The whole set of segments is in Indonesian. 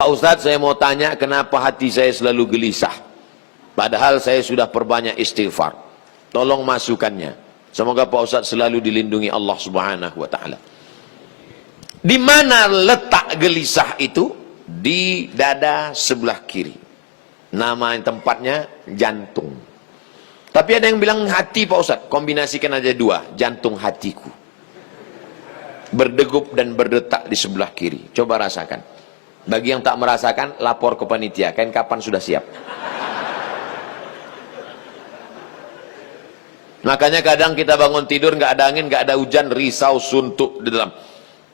Pak Ustadz, saya mau tanya kenapa hati saya selalu gelisah, padahal saya sudah perbanyak istighfar. Tolong masukannya. Semoga Pak Ustadz selalu dilindungi Allah Subhanahu wa Ta'ala. Di mana letak gelisah itu? Di dada sebelah kiri. Nama tempatnya jantung. Tapi ada yang bilang hati, Pak Ustadz. Kombinasikan aja dua, jantung hatiku. Berdegup dan berdetak di sebelah kiri. Coba rasakan. Bagi yang tak merasakan, lapor ke panitia. Kain kapan sudah siap? Makanya kadang kita bangun tidur nggak ada angin, nggak ada hujan, risau, suntuk di dalam.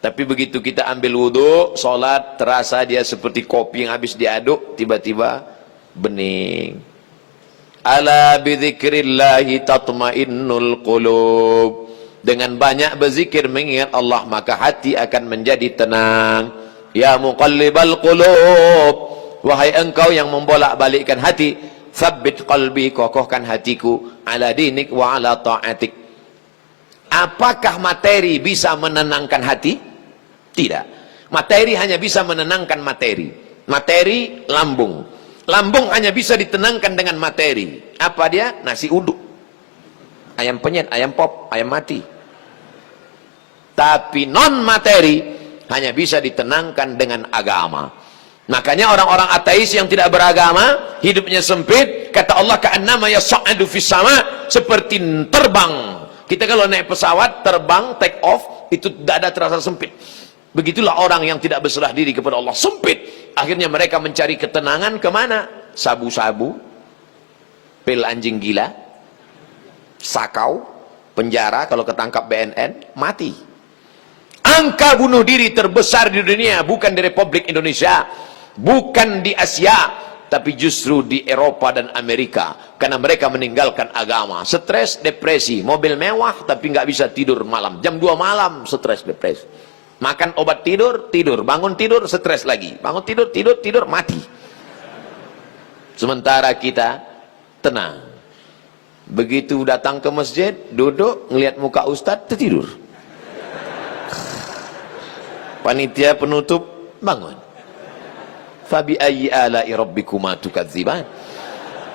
Tapi begitu kita ambil wudhu, sholat, terasa dia seperti kopi yang habis diaduk, tiba-tiba bening. Ala bidzikrillahi tatmainnul qulub. Dengan banyak berzikir mengingat Allah, maka hati akan menjadi tenang. Ya muqallibal qulub, wahai engkau yang membolak-balikkan hati, tsabbit qalbi, kokohkan hatiku, ala dinik wa ala ta'atik. Apakah materi bisa menenangkan hati? Tidak. Materi hanya bisa menenangkan materi. Materi lambung. Lambung hanya bisa ditenangkan dengan materi. Apa dia? Nasi uduk, ayam penyet, ayam pop, ayam mati. Tapi non materi hanya bisa ditenangkan dengan agama. Makanya orang-orang ateis yang tidak beragama, hidupnya sempit. Kata Allah, ka'annama yas'adu fis sama, seperti terbang. Kita kalau naik pesawat, terbang, take off, itu dada terasa sempit. Begitulah orang yang tidak berserah diri kepada Allah, sempit. Akhirnya mereka mencari ketenangan kemana? Sabu-sabu, pil anjing gila, sakau, penjara, kalau ketangkap BNN, mati. Angka bunuh diri terbesar di dunia bukan di Republik Indonesia, bukan di Asia, tapi justru di Eropa dan Amerika, karena mereka meninggalkan agama. Stres, depresi, mobil mewah tapi nggak bisa tidur malam, jam 2 malam stres, depresi. Makan obat tidur, tidur, bangun tidur, stres lagi, bangun tidur, tidur, mati. Sementara kita tenang. Begitu datang ke masjid, duduk, ngelihat muka ustadz, tertidur. Panitia penutup, bangun. Fabi ayyi ala'i rabbikuma tukadziban.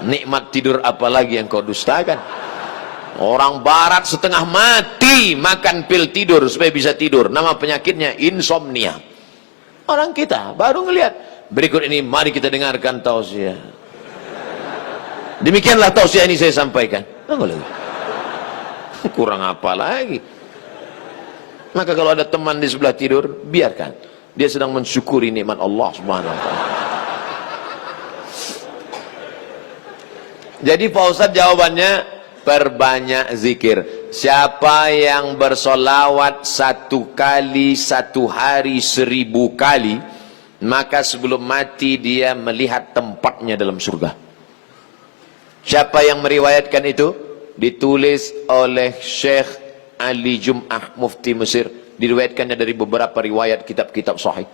Nikmat tidur apalagi yang kau dustakan? Orang barat setengah mati makan pil tidur supaya bisa tidur. Nama penyakitnya insomnia. Orang kita baru ngelihat. Berikut ini mari kita dengarkan tausiah. Demikianlah tausiah ini saya sampaikan. Tunggu lagi. Kurang apa lagi? Maka kalau ada teman di sebelah tidur, biarkan. Dia sedang mensyukuri nikmat Allah Subhanahu wa Ta'ala. Jadi Pak Ustadz jawabannya, perbanyak zikir. Siapa yang bersolawat 1 kali 1 hari 1000 kali, maka sebelum mati dia melihat tempatnya dalam surga. Siapa yang meriwayatkan itu? Ditulis oleh Syekh Ali Jum'ah, mufti Mesir. Diriwayatkannya dari beberapa riwayat kitab-kitab sahih.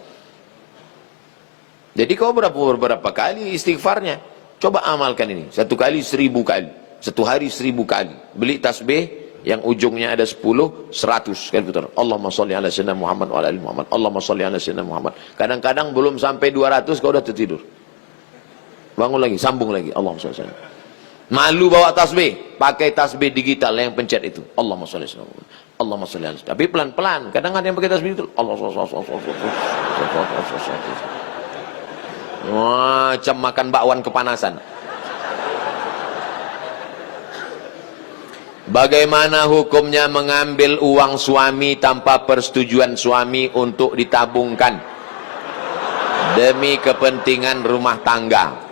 Jadi kau beberapa kali istighfarnya. Coba amalkan ini. 1 kali 1000 kali. 1 hari 1000 kali. Beli tasbih yang ujungnya ada 10, 100 kali putar. Allahumma sholli ala sayyidina Muhammad wa ala ali Muhammad. Allahumma sholli ala sayyidina Muhammad. Kadang-kadang belum sampai 200 kau udah tertidur. Bangun lagi, sambung lagi. Allahumma sholli ala sayyidina. Malu bawa tasbih, pakai tasbih digital yang pencet itu. Allahumma sholli ala Muhammad. Allahumma sholli ala. Tapi pelan-pelan. Kadang ada yang pakai tasbih itu. Macam makan bakwan kepanasan. Bagaimana hukumnya mengambil uang suami tanpa persetujuan suami untuk ditabungkan demi kepentingan rumah tangga?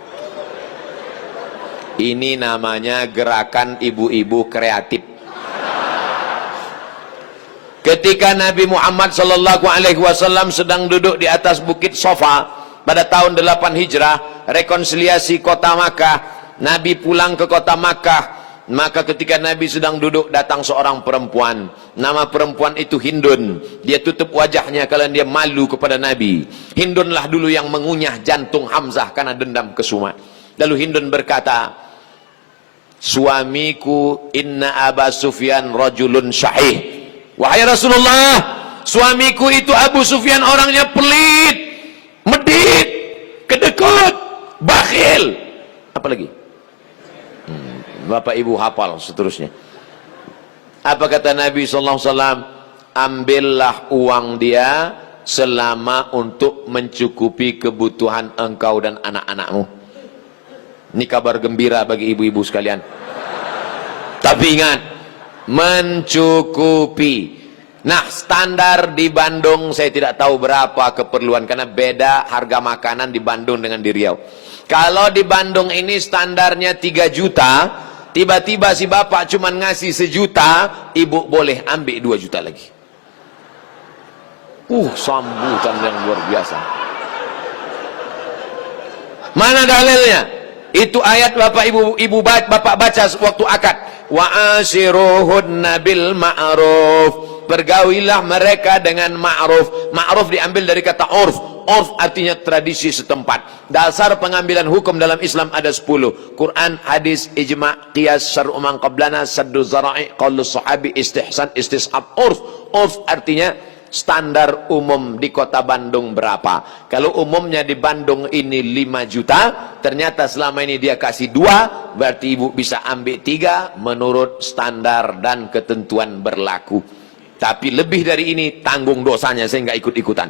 Ini namanya gerakan ibu-ibu kreatif. Ketika Nabi Muhammad SAW sedang duduk di atas bukit Sofa pada tahun 8 Hijrah, rekonsiliasi kota Makkah, Nabi pulang ke kota Makkah. Maka ketika Nabi sedang duduk, datang seorang perempuan. Nama perempuan itu Hindun. Dia tutup wajahnya karena dia malu kepada Nabi. Hindunlah dulu yang mengunyah jantung Hamzah karena dendam kesuma. Lalu Hindun berkata, suamiku inna Aba Sufyan rajulun syahih. Wahai Rasulullah, suamiku itu Abu Sufyan orangnya pelit, medit, kedekut, bakhil. Apa lagi? Bapak Ibu hafal seterusnya. Apa kata Nabi SAW? Ambillah uang dia selama untuk mencukupi kebutuhan engkau dan anak-anakmu. Ini kabar gembira bagi ibu-ibu sekalian. Tapi ingat, mencukupi. Nah, standar di Bandung saya tidak tahu berapa keperluan, karena beda harga makanan di Bandung dengan di Riau. Kalau di Bandung ini standarnya 3 juta, tiba-tiba si bapak cuma ngasih 1 juta, ibu boleh ambil 2 juta lagi. Sambutan yang luar biasa. Mana dalilnya? Itu ayat bapak bapak baca waktu akad. Wa ashiruhunna bil ma'ruf. Pergaulilah mereka dengan ma'ruf. Ma'ruf diambil dari kata urf. Urf artinya tradisi setempat. Dasar pengambilan hukum dalam Islam ada 10. Quran, hadis, ijma', qiyas, syar'u man qablana, saddu zara'i, qaulus sahabi, istihsan, istishab. Urf. Urf artinya standar umum di kota Bandung berapa. Kalau umumnya di Bandung ini 5 juta, ternyata selama ini dia kasih 2, berarti ibu bisa ambil 3 menurut standar dan ketentuan berlaku. Tapi lebih dari ini tanggung dosanya, saya nggak ikut-ikutan.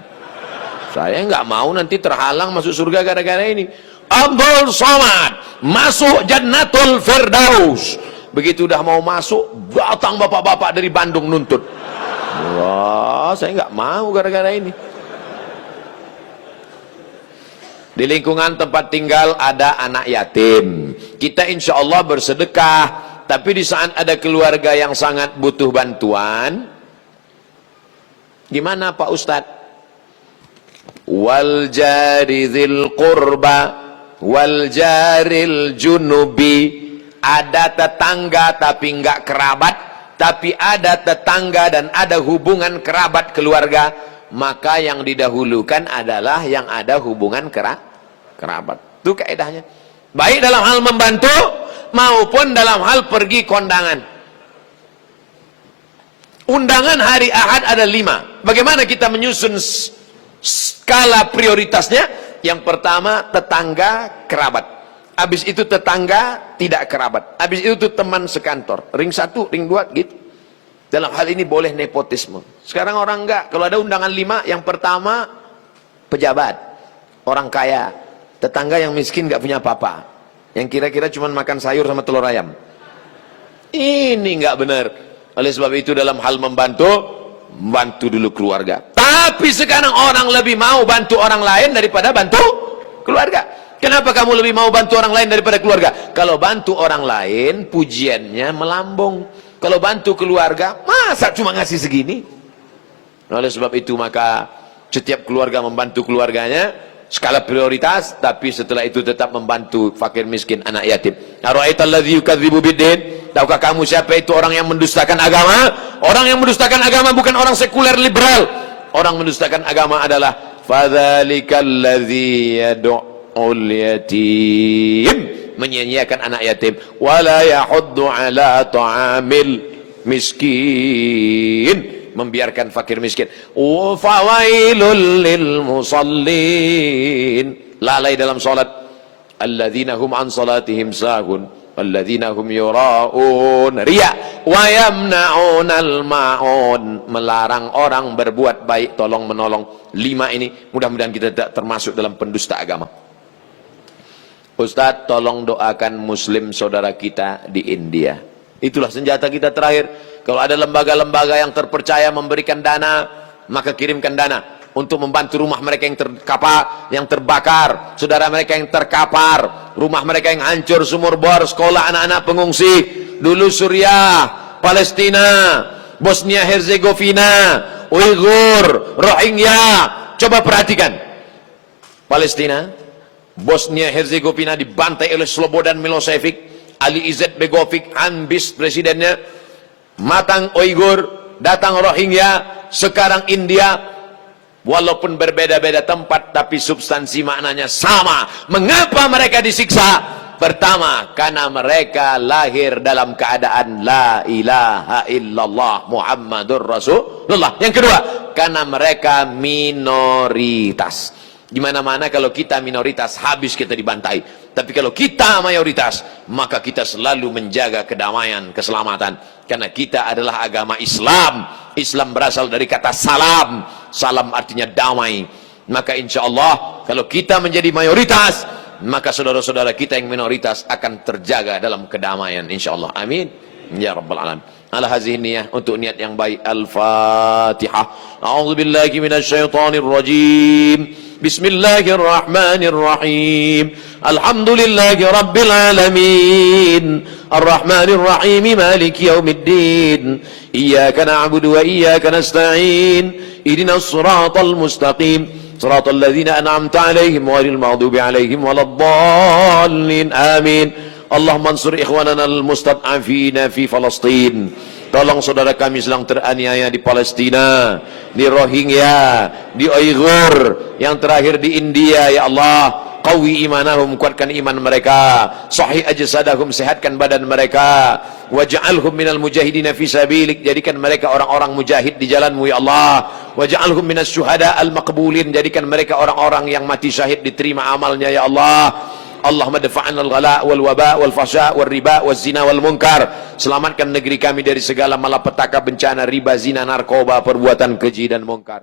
Saya nggak mau nanti terhalang masuk surga gara-gara ini. Abdul Somad masuk Jannatul Firdaus. Begitu udah mau masuk, datang bapak-bapak dari Bandung nuntut. Wah, saya nggak mau gara-gara ini. Di lingkungan tempat tinggal ada anak yatim. Kita insya Allah bersedekah. Tapi di saat ada keluarga yang sangat butuh bantuan, gimana Pak Ustadz? Wal jari dzil qurba wal jaril junubi. Ada tetangga tapi enggak kerabat, tapi ada tetangga dan ada hubungan kerabat keluarga, maka yang didahulukan adalah yang ada hubungan kerabat. Itu kaidahnya. Baik dalam hal membantu maupun dalam hal pergi kondangan. Undangan hari Ahad ada 5. Bagaimana kita menyusun skala prioritasnya? Yang pertama tetangga kerabat. Habis itu tetangga tidak kerabat. Habis itu teman sekantor. Ring 1, ring 2 gitu. Dalam hal ini boleh nepotisme. Sekarang orang enggak. Kalau ada undangan 5, yang pertama pejabat, orang kaya, tetangga yang miskin enggak punya apa-apa, yang kira-kira cuma makan sayur sama telur ayam. Ini enggak benar. Oleh sebab itu dalam hal membantu dulu keluarga. Tapi sekarang orang lebih mau bantu orang lain daripada bantu keluarga. Kenapa kamu lebih mau bantu orang lain daripada keluarga? Kalau bantu orang lain, pujiannya melambung. Kalau bantu keluarga, masa cuma ngasih segini? Oleh sebab itu maka setiap keluarga membantu keluarganya, skala prioritas, tapi setelah itu tetap membantu fakir miskin, anak yatim. Ara'aital ladzi yukadzibu biddin? Tahukah kamu siapa itu orang yang mendustakan agama? Orang yang mendustakan agama bukan orang sekuler liberal. Orang mendustakan agama adalah fadzalikal ladzi yad'ul yatim, menyia-nyiakan anak yatim, wala yahuddu ala ta'amil miskin, membiarkan fakir miskin. Wa fawailul lil musallin, lalai dalam salat. Alladzina hum an salatihim sahun alladzina hum yura'un, riya, wa yamna'unal ma'un, melarang orang berbuat baik, tolong menolong. 5 ini mudah-mudahan kita tidak termasuk dalam pendusta agama. Ustadz, tolong doakan muslim saudara kita di India. Itulah senjata kita terakhir. Kalau ada lembaga-lembaga yang terpercaya memberikan dana, maka kirimkan dana untuk membantu rumah mereka yang yang terbakar, saudara mereka yang terkapar, rumah mereka yang hancur, sumur bor, sekolah anak-anak pengungsi. Dulu Suriah, Palestina, Bosnia Herzegovina, Uighur, Rohingya. Coba perhatikan. Palestina, Bosnia Herzegovina dibantai oleh Slobodan Milosevic, Ali Izzet Begovic, ambis presidennya, matang Uighur, datang Rohingya, sekarang India. Walaupun berbeda-beda tempat, tapi substansi maknanya sama. Mengapa mereka disiksa? Pertama, karena mereka lahir dalam keadaan la ilaha illallah Muhammadur Rasulullah. Yang kedua, karena mereka minoritas. Di mana-mana kalau kita minoritas, habis kita dibantai. Tapi kalau kita mayoritas, maka kita selalu menjaga kedamaian, keselamatan. Karena kita adalah agama Islam. Islam berasal dari kata salam. Salam artinya damai. Maka insya Allah, kalau kita menjadi mayoritas, maka saudara-saudara kita yang minoritas akan terjaga dalam kedamaian. Insya Allah. Amin. Ya Rabbal Alamin. Ala hazihi niyah, untuk niat yang baik. Al-Fatihah. A'udzubillahi minasyaitonir rajim. Bismillahirrahmanirrahim. Alhamdulillahi Rabbil Alamin. Ar-Rahmanir Rahim. Maliki yaumiddin. Iyyaka na'budu wa iyyaka nasta'in. Ihdinas siratal mustaqim. Siratal ladzina an'amta 'alaihim ghairil maghdubi 'alaihim waladdallin. Amin. Allahumma ansur ikhwanana al-mustad'afina fi Palestin. Tolong saudara kami sedang teraniaya di Palestina, di Rohingya, di Uighur, yang terakhir di India. Ya Allah, qawi imanahum, kuatkan iman mereka, sahih ajsadahum, sehatkan badan mereka, waj'alhum minal mujahidina fi sabilik, jadikan mereka orang-orang mujahid di jalanmu ya Allah, waj'alhum minas syuhada al-maqbulin, jadikan mereka orang-orang yang mati syahid, diterima amalnya ya Allah. Allahumma dafa'na al-ghala wal waba wal fasha wal riba wal zina wal munkar. Selamatkan negeri kami dari segala malapetaka, bencana, riba, zina, narkoba, perbuatan keji dan munkar.